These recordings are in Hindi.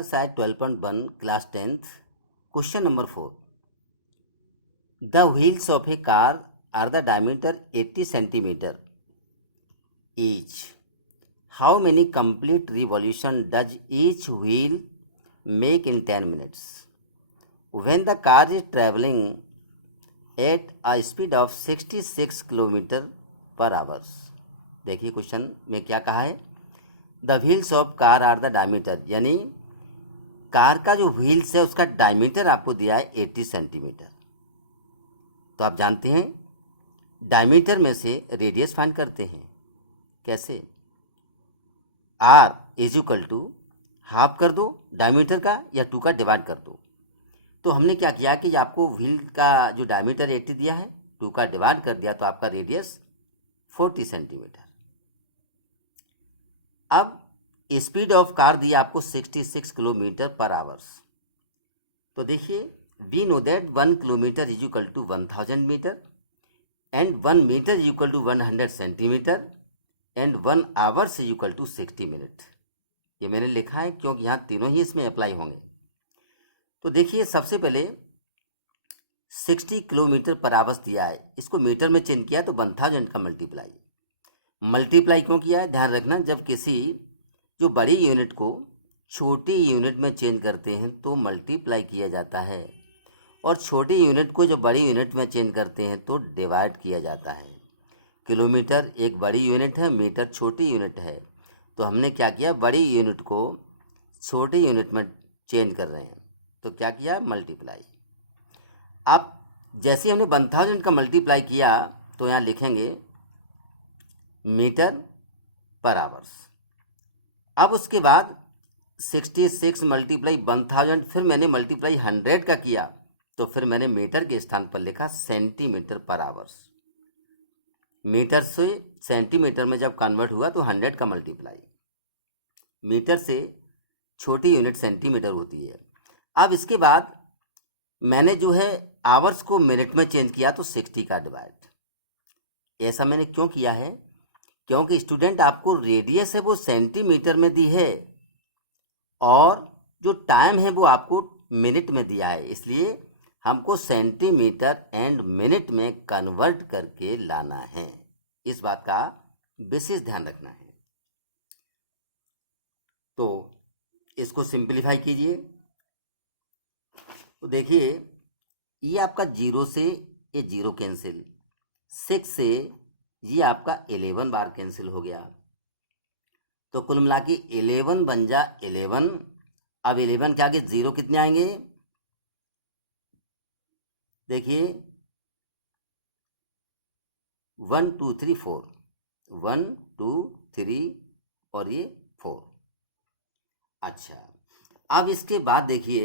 Exercise 12.1 class 10th question number 4. The wheels of a car are the diameter 80 centimeter each. How many complete revolution does each wheel make in 10 minutes? When the car is traveling at a speed of 66 km per hour. देखिए क्वेश्चन में क्या कहा है. The wheels of car are the diameter, यानी कार का जो व्हील्स है उसका डायमीटर आपको दिया है 80 सेंटीमीटर. तो आप जानते हैं डायमीटर में से रेडियस फाइंड करते हैं. कैसे? R is equal to half कर दो डायमीटर का या 2 का डिवाइड कर दो. तो हमने क्या किया कि आपको व्हील का जो डायमीटर 80 दिया है 2 का डिवाइड कर दिया तो आपका रेडियस 40 सेंटीमीटर. अब स्पीड ऑफ कार दिया आपको 66 किलोमीटर पर आवर्स. तो देखिए we know that 1 kilometre is equal to 1000 metre and 1 metre is equal to 100 centimetre and 1 hours is equal to 60 minute. ये मैंने लिखा है क्योंकि यहाँ तीनों ही इसमें अप्लाई होंगे. तो देखिए सबसे पहले 60 किलोमीटर पर आवर्स दिया है, इसको मीटर में चेंज किया तो 1000 का मल्टीप्लाई क्यों किया है? ध्यान रखना, जब किसी जो बड़ी यूनिट को छोटी यूनिट में चेंज करते हैं तो मल्टीप्लाई किया जाता है और छोटी यूनिट को जो बड़ी यूनिट में चेंज करते हैं तो डिवाइड किया जाता है. किलोमीटर एक बड़ी यूनिट है, मीटर छोटी यूनिट है. तो हमने क्या किया, बड़ी यूनिट को छोटी यूनिट में चेंज कर रहे हैं तो क्या किया, मल्टीप्लाई. अब जैसे हमने 1000 का मल्टीप्लाई किया तो यहाँ लिखेंगे मीटर पर आवर्स. अब उसके बाद 66 मल्टीप्लाई 1000, फिर मैंने मल्टीप्लाई 100 का किया तो फिर मैंने मीटर के स्थान पर लिखा सेंटीमीटर पर आवर्स. मीटर से सेंटीमीटर में जब कन्वर्ट हुआ तो 100 का मल्टीप्लाई. मीटर से छोटी यूनिट सेंटीमीटर होती है. अब इसके बाद मैंने जो है आवर्स को मिनट में चेंज किया तो 60 का डिवाइड. ऐसा मैंने क्यों किया है? क्योंकि स्टूडेंट आपको रेडियस है वो सेंटीमीटर में दी है और जो टाइम है वो आपको मिनट में दिया है, इसलिए हमको सेंटीमीटर एंड मिनट में कन्वर्ट करके लाना है. इस बात का विशेष ध्यान रखना है. तो इसको सिंपलीफाई कीजिए. तो देखिए ये आपका 0 से ये 0 कैंसिल, 6 से ये आपका 11 बार कैंसिल हो गया. तो कुल मिला के 11 बन जा 11. अब 11 के आगे 0 कितने आएंगे? देखिए 1 2 3 4, 1 2 3 और ये 4. अच्छा, अब इसके बाद देखिए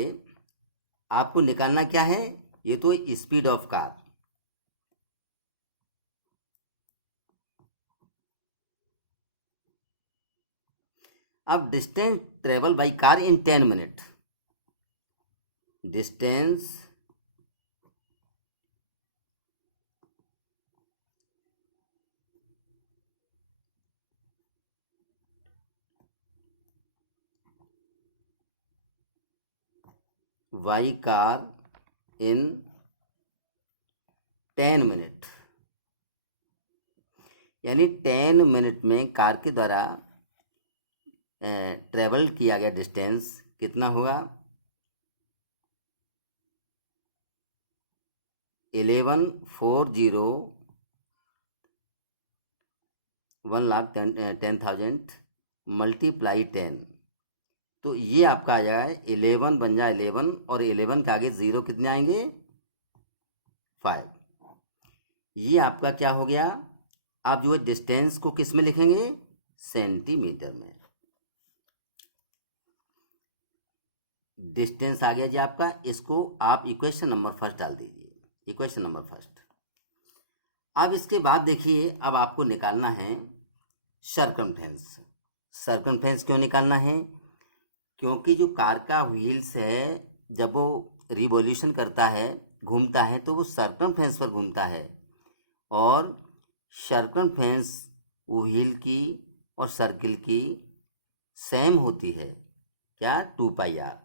आपको निकालना क्या है, ये तो स्पीड ऑफ कार. अब distance travel by car in 10 minute. Distance by car in 10 minute, यानी 10 मिनट में कार के द्वारा ट्रेवल किया गया डिस्टेंस कितना होगा? 1140 1,10,000 मल्टीप्लाई 10. तो ये आपका आ जाएगा 11 बन जाए 11 और 11 के आगे 0 कितने आएंगे? 5. ये आपका क्या हो गया? आप जो है डिस्टेंस को किस में लिखेंगे? सेंटीमीटर में. डिस्टेंस आ गया जी आपका. इसको आप इक्वेशन नंबर फर्स्ट डाल दीजिए, इक्वेशन नंबर फर्स्ट. अब इसके बाद देखिए अब आपको निकालना है सर्कमफ्रेंस. सर्कमफ्रेंस क्यों निकालना है? क्योंकि जो कार का व्हील्स है जब वो रिवॉल्यूशन करता है, घूमता है, तो वो सर्कमफ्रेंस पर घूमता है और सर्कमफ्रेंस व्हील की और सर्किल की सेम होती है. क्या, 2πr।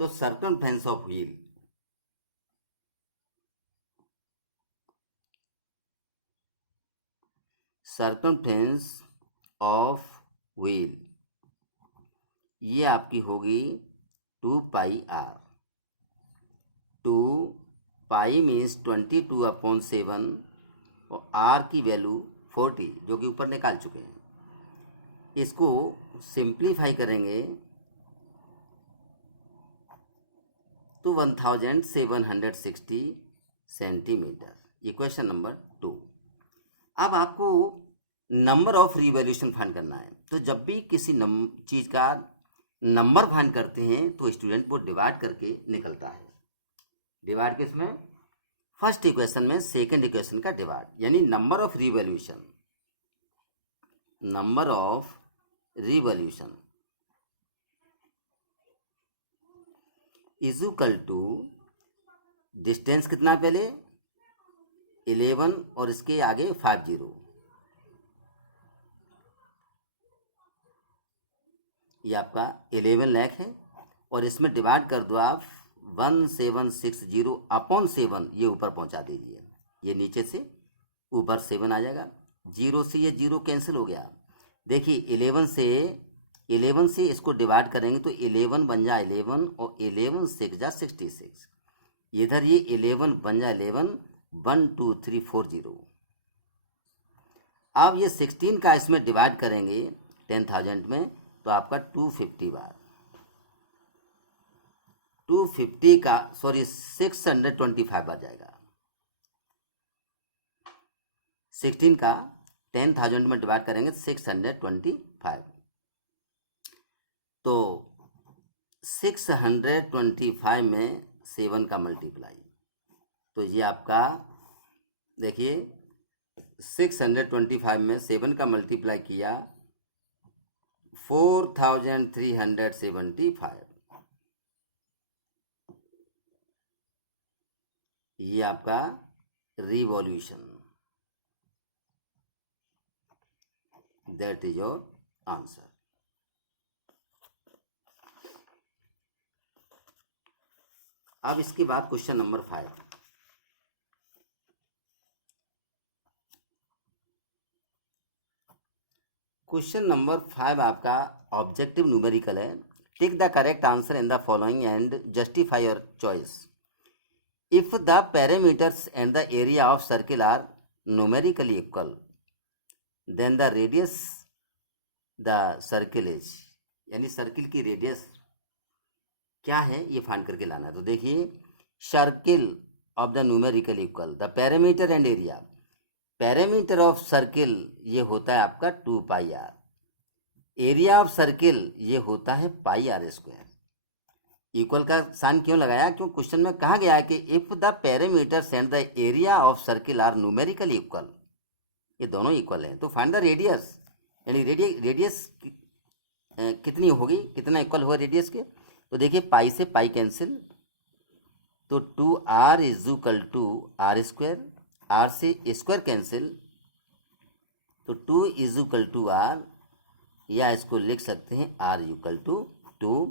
तो circumference of wheel, circumference of wheel ये आपकी होगी 2πr। 2π मीन्स 22/7 और r की वैल्यू 40 जो कि ऊपर निकाल चुके हैं। इसको सिंप्लीफाई करेंगे तो 1760 सेंटीमीटर। ये क्वेश्चन नंबर 2। अब आपको नंबर ऑफ रिवॉल्यूशन फाइंड करना है। तो जब भी किसी चीज़ का नंबर फाइंड करते हैं तो स्टूडेंट को डिवाइड करके निकलता है। डिवाइड किसमें, फर्स्ट इक्वेशन में सेकंड इक्वेशन का डिवाइड, यानी number of revolution, number of revolution is equal to distance कितना पहले 11 और इसके आगे 50, ये आपका 11 लाख है और इसमें डिवाइड कर दो आप 1760/7, ये ऊपर पहुंचा दीजिए, ये नीचे से ऊपर 7 आ जाएगा, 0 से ये 0 कैंसिल हो गया। देखिए 11 से इसको डिवाइड करेंगे तो 11 बन जा 11 और 11 6 जा 66, इधर ये 11 बन जा 11, 1 2 3 4 0। अब ये 16 का इसमें डिवाइड करेंगे 10,000 में तो आपका 250 बार, 250 का 625 बार जाएगा। 16 का 10,000 में डिवाइड करेंगे 625, तो 625 में 7 का मल्टीप्लाई, तो ये आपका देखिए 625 में 7 का मल्टीप्लाई किया 4375, ये आपका revolution, that is your answer. अब इसके बाद क्वेश्चन नंबर 5। क्वेश्चन नंबर 5 आपका ऑब्जेक्टिव न्यूमेरिकल है। Tick the correct answer in the following and justify your choice. If the parameters and the area of circle are numerically equal then the radius the circle is, यानी सर्किल की रेडियस क्या है ये फाइंड करके लाना है। तो देखिए circle of the numerical equal the parameter and area, parameter of circle ये होता है आपका 2πr, एरिया ऑफ सर्किल ये होता है πr²। इक्वल का साइन क्यों लगाया, क्यों क्वेश्चन में कहा गया है कि if the parameters and the area of circle are numerically equal, ये दोनों इक्वल हैं, तो फाइंड द रेडियस, यानी रेडियस कितनी होगी, कितना इक्वल हुआ रेडियस के। तो देखिए पाई से पाई कैंसिल, तो 2r is equal to r², r से स्क्वायर कैंसिल, तो 2 इज इक्वल टू r, या इसको लिख सकते हैं r इक्वल टू 2।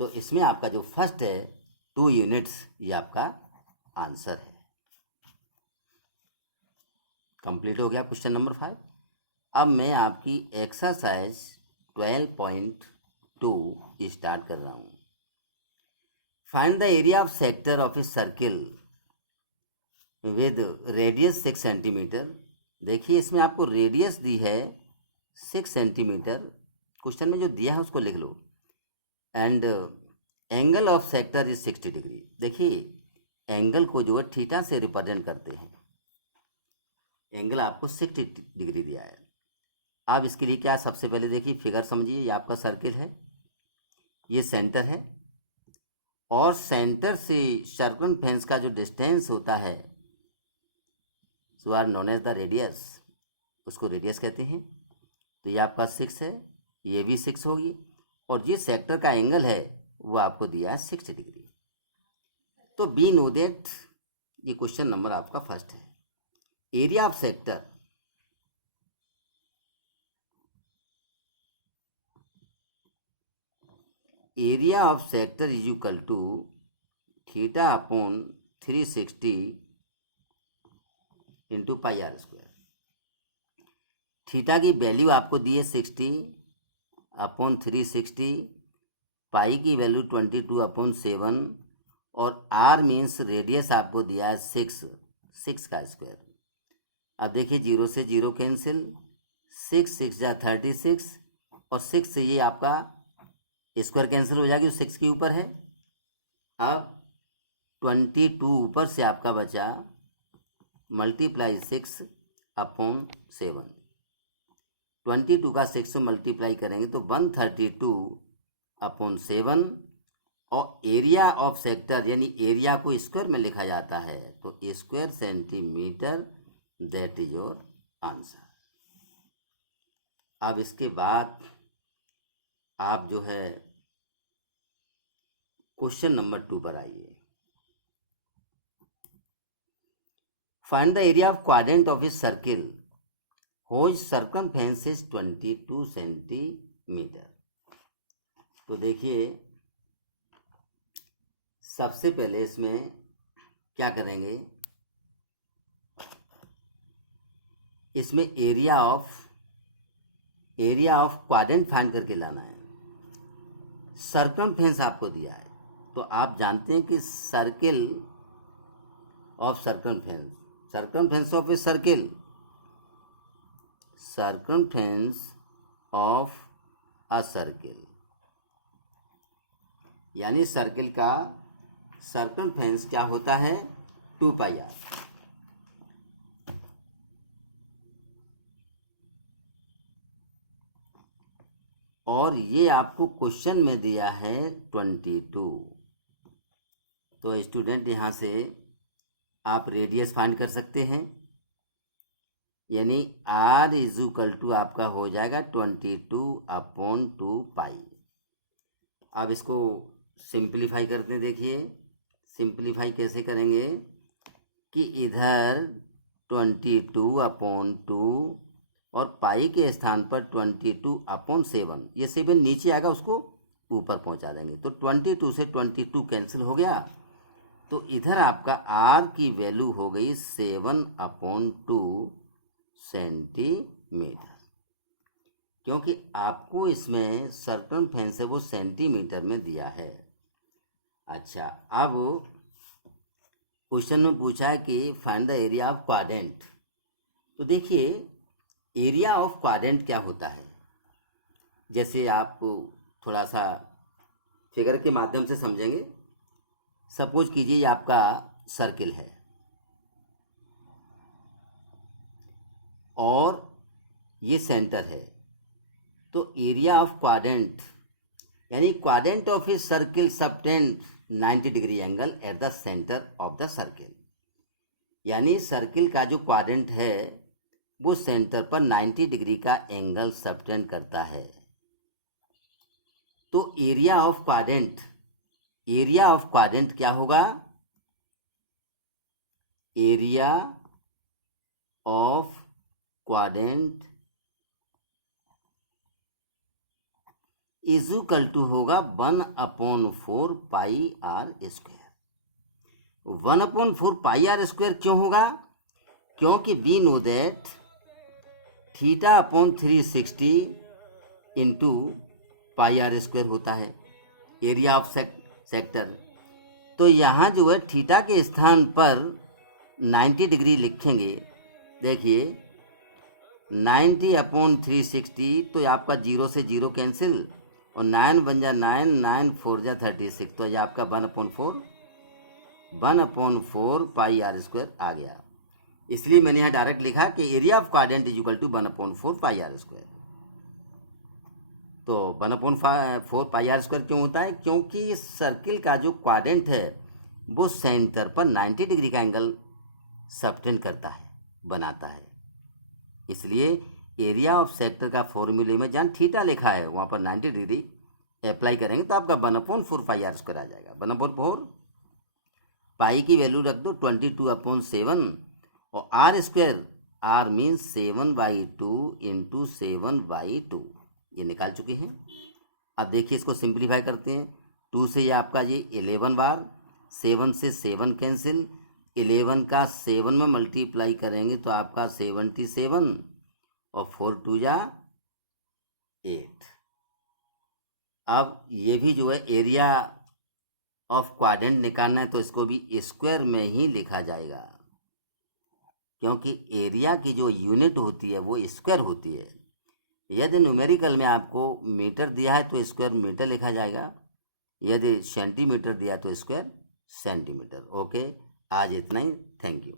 तो इसमें आपका जो फर्स्ट है 2 यूनिट्स, ये आपका आंसर है। कंप्लीट हो गया क्वेश्चन नंबर 5। अब मैं आपकी एक्सरसाइज 12.2 स्टार्ट कर रहा हूँ। Find the area of sector of a circle with radius 6 centimetre. देखिए इसमें आपको रेडियस दी है 6 सेंटीमीटर, क्वेश्चन में जो दिया है उसको लिख लो, and angle of sector is 60 degree. देखिए एंगल को जो है थीटा से रिप्रेजेंट करते हैं, एंगल आपको 60 डिग्री दिया है। अब इसके लिए क्या, सबसे पहले देखिए फिगर समझिए, ये आपका सर्किल है, ये सेंटर है, और सेंटर से सर्कमफ्रेंस का जो डिस्टेंस होता है so are known as the radius, उसको रेडियस कहते हैं। तो ये आपका 6 है, ये भी 6 होगी, और ये सेक्टर का एंगल है वो आपको दिया है 60 डिग्री। तो बी नो दैट, ये क्वेश्चन नंबर आपका फर्स्ट है। Area of sector, area of sector is equal to theta upon 360 into pi r square. Theta की वैल्यू आपको दी है 60 अपॉन 360, पाई की वैल्यू 22 अपॉन 7 और आर मीन्स रेडियस आपको दिया है 6 का स्क्वायर। अब देखिए 0 से 0 कैंसिल, 6 जा 36 और 6 से ये आपका स्क्वायर कैंसिल हो जाएगी, 6 के ऊपर है। अब 22 ऊपर से आपका बचा मल्टीप्लाई 6 अपॉन 7। 22 का 6 से मल्टीप्लाई करेंगे तो 132 अपॉन 7 और एरिया ऑफ सेक्टर यानी एरिया को स्क्वायर में लिखा जाता है तो square centimetre, that is your answer. अब इसके बाद आप जो है क्वेश्चन नंबर 2 पर आइए। Find the area of quadrant of a circle whose circumference is 22 centimetre. तो देखिए सबसे पहले इसमें क्या करेंगे, इसमें एरिया ऑफ क्वाड्रेंट फाइंड करके लाना है। सर्कमफेरेंस आपको दिया है तो आप जानते हैं कि circle of circumference of a circle, circumference of a circle यानी सर्किल का सर्कमफेरेंस क्या होता है 2 पाई आर। और ये आपको क्वेश्चन में दिया है 22। तो स्टूडेंट यहाँ से आप रेडियस फाइंड कर सकते हैं, यानी R इज इक्वल टू आपका हो जाएगा 22 अपॉन 2 पाई। अब इसको सिंप्लीफाई करते हैं। देखिए सिंप्लीफाई कैसे करेंगे कि इधर 22 अपॉन 2 और पाई के स्थान पर 22 अपॉन 7, ये 7 नीचे आएगा उसको ऊपर पहुंचा देंगे तो 22 से 22 कैंसिल हो गया। तो इधर आपका R की वैल्यू हो गई 7 अपॉन 2 सेंटीमीटर, क्योंकि आपको इसमें सर्कमफेरेंस है वो सेंटीमीटर में दिया है। अच्छा, अब क्वेश्चन में पूछा है कि find the area of quadrant. तो देखिए एरिया ऑफ क्वाड्रेंट क्या होता है, जैसे आप थोड़ा सा फिगर के माध्यम से समझेंगे। सपोज कीजिए ये आपका सर्किल है और ये सेंटर है, तो एरिया ऑफ क्वाड्रेंट यानी quadrant of a circle subtend 90 degree angle at the centre of the circle, यानी सर्किल का जो क्वाड्रेंट है वो सेंटर पर 90 डिग्री का एंगल सबटेंड करता है। तो एरिया ऑफ क्वाड्रेंट क्या होगा, area of quadrant is equal to होगा 1/4 pi r square. 1/4 pi r square क्यों होगा, क्योंकि we know that theta upon 360 into pi r square होता है एरिया ऑफ सेक्टर। तो यहाँ जो है थीटा के स्थान पर 90 डिग्री लिखेंगे। देखिए 90 अपॉन 360 तो आपका 0 से 0 कैंसिल और 9 बन जा 9, 9 4 जा 36, तो ये आपका 1/4 पाई आर स्क्वायर आ गया। इसलिए मैंने यहाँ डायरेक्ट लिखा कि area of quadrant is equal to 1/4 pi r square. तो 1/4 पाई आर स्क्वायर क्यों होता है, क्योंकि सर्किल का जो क्वाड्रेंट है वो सेंटर पर 90 डिग्री का एंगल सबटेंड करता है, बनाता है। इसलिए एरिया ऑफ सेक्टर का फॉर्मूले में जहाँ थीटा लिखा है वहाँ पर 90 डिग्री अप्लाई करेंगे तो आपका 1/4 पाई आर स्क्वायर आ जाएगा। 1/4 पाई की वैल्यू रख दो 22/7 और r square, r means 7/2 into 7/2, ये निकाल चुके हैं। अब देखिए इसको सिंप्लीफाई करते हैं। 2 से ये आपका ये 11 बार, 7 से 7 कैंसिल, 11 का 7 में मल्टीप्लाई करेंगे तो आपका 77 और 4 2 जा 8। अब ये भी जो है एरिया ऑफ क्वाड्रेंट निकालना है तो इसको भी स्क्वायर में ही लिखा जाएगा, क्योंकि एरिया की जो यूनिट होती है वो स्क्वायर होती है। यदि न्यूमेरिकल में आपको मीटर दिया है तो स्क्वायर मीटर लिखा जाएगा, यदि सेंटीमीटर दिया तो स्क्वायर सेंटीमीटर। ओके, आज इतना ही। Thank you.